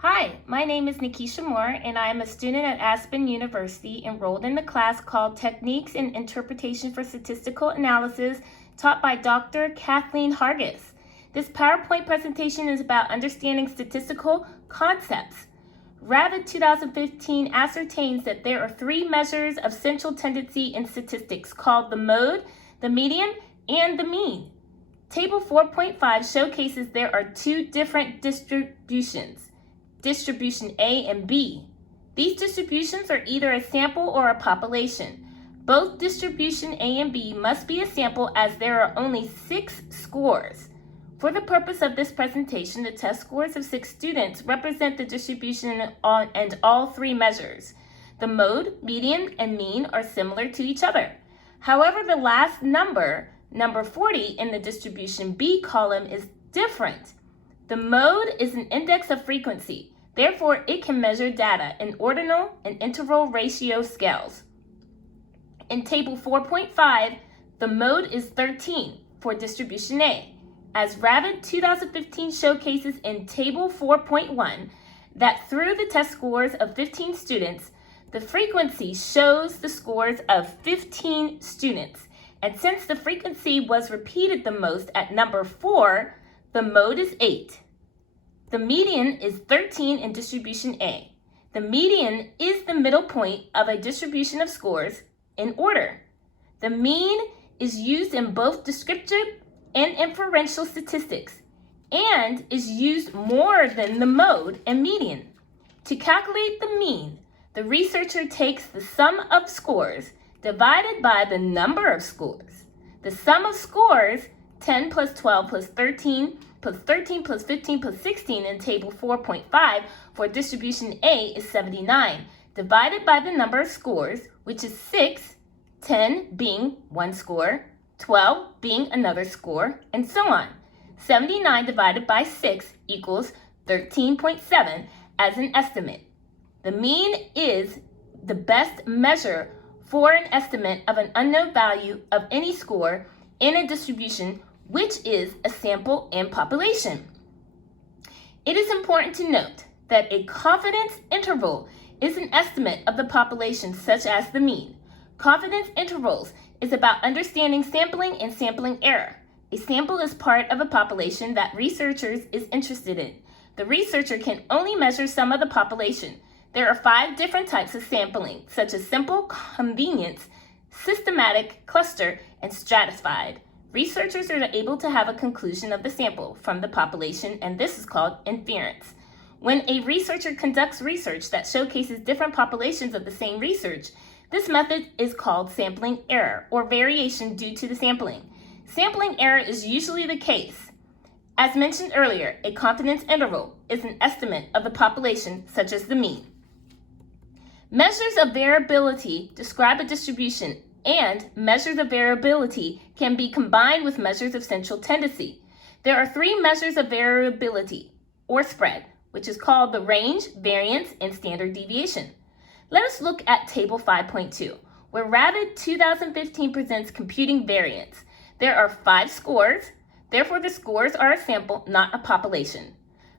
Hi, my name is Nikisha Moore, and I am a student at Aspen University enrolled in the class called Techniques in Interpretation for Statistical Analysis, taught by Dr. Kathleen Hargiss. This PowerPoint presentation is about understanding statistical concepts. Ravid 2015 ascertains that there are three measures of central tendency in statistics called the mode, the median, and the mean. Table 4.5 showcases there are two different distributions, distribution A and B. These distributions are either a sample or a population. Both distribution A and B must be a sample as there are only 6 scores. For the purpose of this presentation, the test scores of 6 students represent the distribution and all three measures. The mode, median, and mean are similar to each other. However, the last number 40 in the distribution B column is different. The mode is an index of frequency. Therefore, it can measure data in ordinal and interval ratio scales. In Table 4.5, the mode is 13 for distribution A, as Ravid 2015 showcases in Table 4.1 that through the test scores of 15 students, the frequency shows the scores of 15 students. And since the frequency was repeated the most at number 4, the mode is 8. The median is 13 in distribution A. The median is the middle point of a distribution of scores in order. The mean is used in both descriptive and inferential statistics and is used more than the mode and median. To calculate the mean, the researcher takes the sum of scores divided by the number of scores. The sum of scores, 10 plus 12 plus 13 plus 13 plus 15 plus 16 in Table 4.5 for distribution A is 79, divided by the number of scores, which is 6, 10 being one score, 12 being another score, and so on. 79 divided by 6 equals 13.7 as an estimate. The mean is the best measure for an estimate of an unknown value of any score in a distribution, which is a sample and population. It is important to note that a confidence interval is an estimate of the population, such as the mean. Confidence intervals is about understanding sampling and sampling error. A sample is part of a population that researchers is interested in. The researcher can only measure some of the population. There are 5 different types of sampling, such as simple, convenience, systematic, cluster, and stratified. Researchers are able to have a conclusion of the sample from the population, and this is called inference. When a researcher conducts research that showcases different populations of the same research, this method is called sampling error, or variation due to the sampling. Sampling error is usually the case. As mentioned earlier, a confidence interval is an estimate of the population, such as the mean. Measures of variability describe a distribution, and measures of variability can be combined with measures of central tendency. There are 3 measures of variability, or spread, which is called the range, variance, and standard deviation. Let us look at Table 5.2, where Ravid 2015 presents computing variance. There are 5 scores, therefore the scores are a sample, not a population.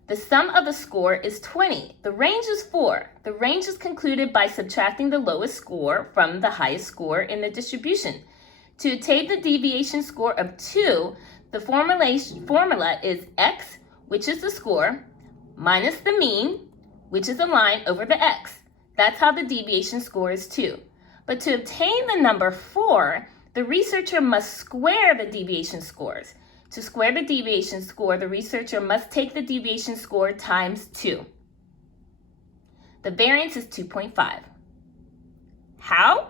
The sum of the score is 20. The range is 4. The range is concluded by subtracting the lowest score from the highest score in the distribution. To attain the deviation score of 2, the formula is x, which is the score, minus the mean, which is a line over the x. That's how the deviation score is 2. But to obtain the number 4, the researcher must square the deviation scores. To square the deviation score, the researcher must take the deviation score times 2. The variance is 2.5. How?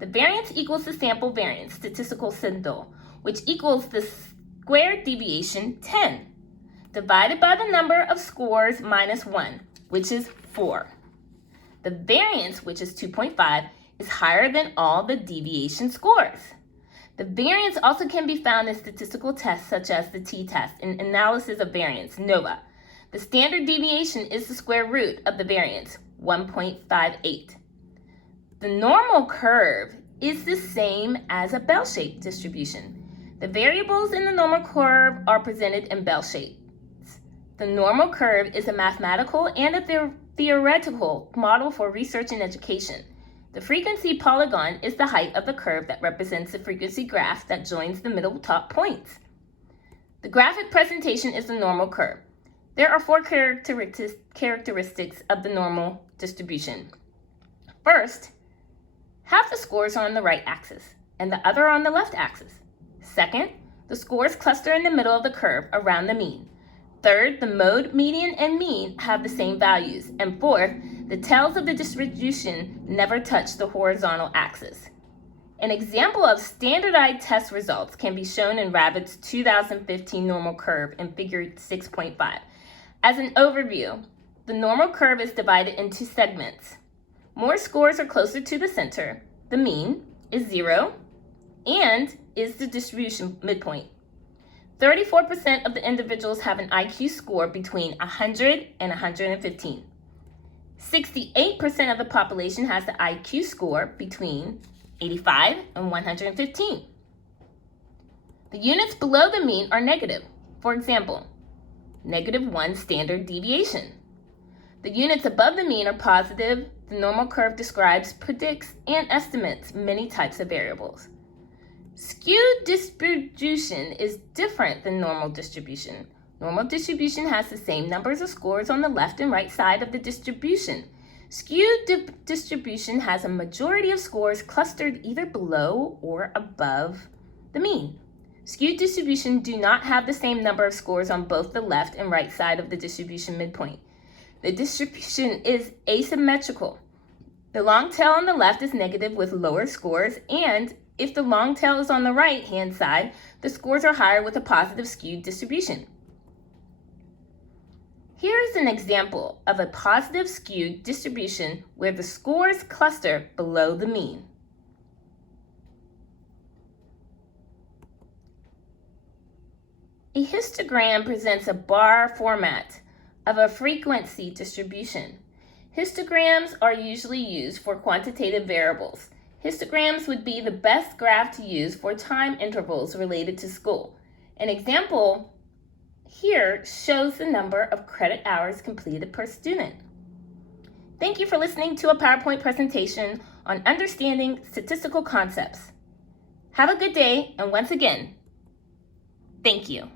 The variance equals the sample variance, statistical symbol, which equals the squared deviation 10, divided by the number of scores minus 1, which is 4. The variance, which is 2.5, is higher than all the deviation scores. The variance also can be found in statistical tests such as the t-test and analysis of variance, NOVA. The standard deviation is the square root of the variance, 1.58. The normal curve is the same as a bell-shaped distribution. The variables in the normal curve are presented in bell shapes. The normal curve is a mathematical and a theoretical model for research and education. The frequency polygon is the height of the curve that represents the frequency graph that joins the middle top points. The graphic presentation is the normal curve. There are 4 characteristics of the normal distribution. First, half the scores are on the right axis and the other on the left axis. Second, the scores cluster in the middle of the curve around the mean. Third, the mode, median, and mean have the same values. And fourth, the tails of the distribution never touch the horizontal axis. An example of standardized test results can be shown in Rabbit's 2015 normal curve in figure 6.5. As an overview, the normal curve is divided into segments. More scores are closer to the center. The mean is 0 and is the distribution midpoint. 34% of the individuals have an IQ score between 100 and 115. 68% of the population has the IQ score between 85 and 115. The units below the mean are negative. For example, -1 standard deviation. The units above the mean are positive. The normal curve describes, predicts, and estimates many types of variables. Skewed distribution is different than normal distribution. Normal distribution has the same numbers of scores on the left and right side of the distribution. Skewed distribution has a majority of scores clustered either below or above the mean. Skewed distribution do not have the same number of scores on both the left and right side of the distribution midpoint. The distribution is asymmetrical. The long tail on the left is negative with lower scores, and if the long tail is on the right-hand side, the scores are higher with a positive skewed distribution. Here is an example of a positive skewed distribution where the scores cluster below the mean. A histogram presents a bar format of a frequency distribution. Histograms are usually used for quantitative variables. Histograms would be the best graph to use for time intervals related to school. An example here shows the number of credit hours completed per student. Thank you for listening to a PowerPoint presentation on understanding statistical concepts. Have a good day, and once again, thank you.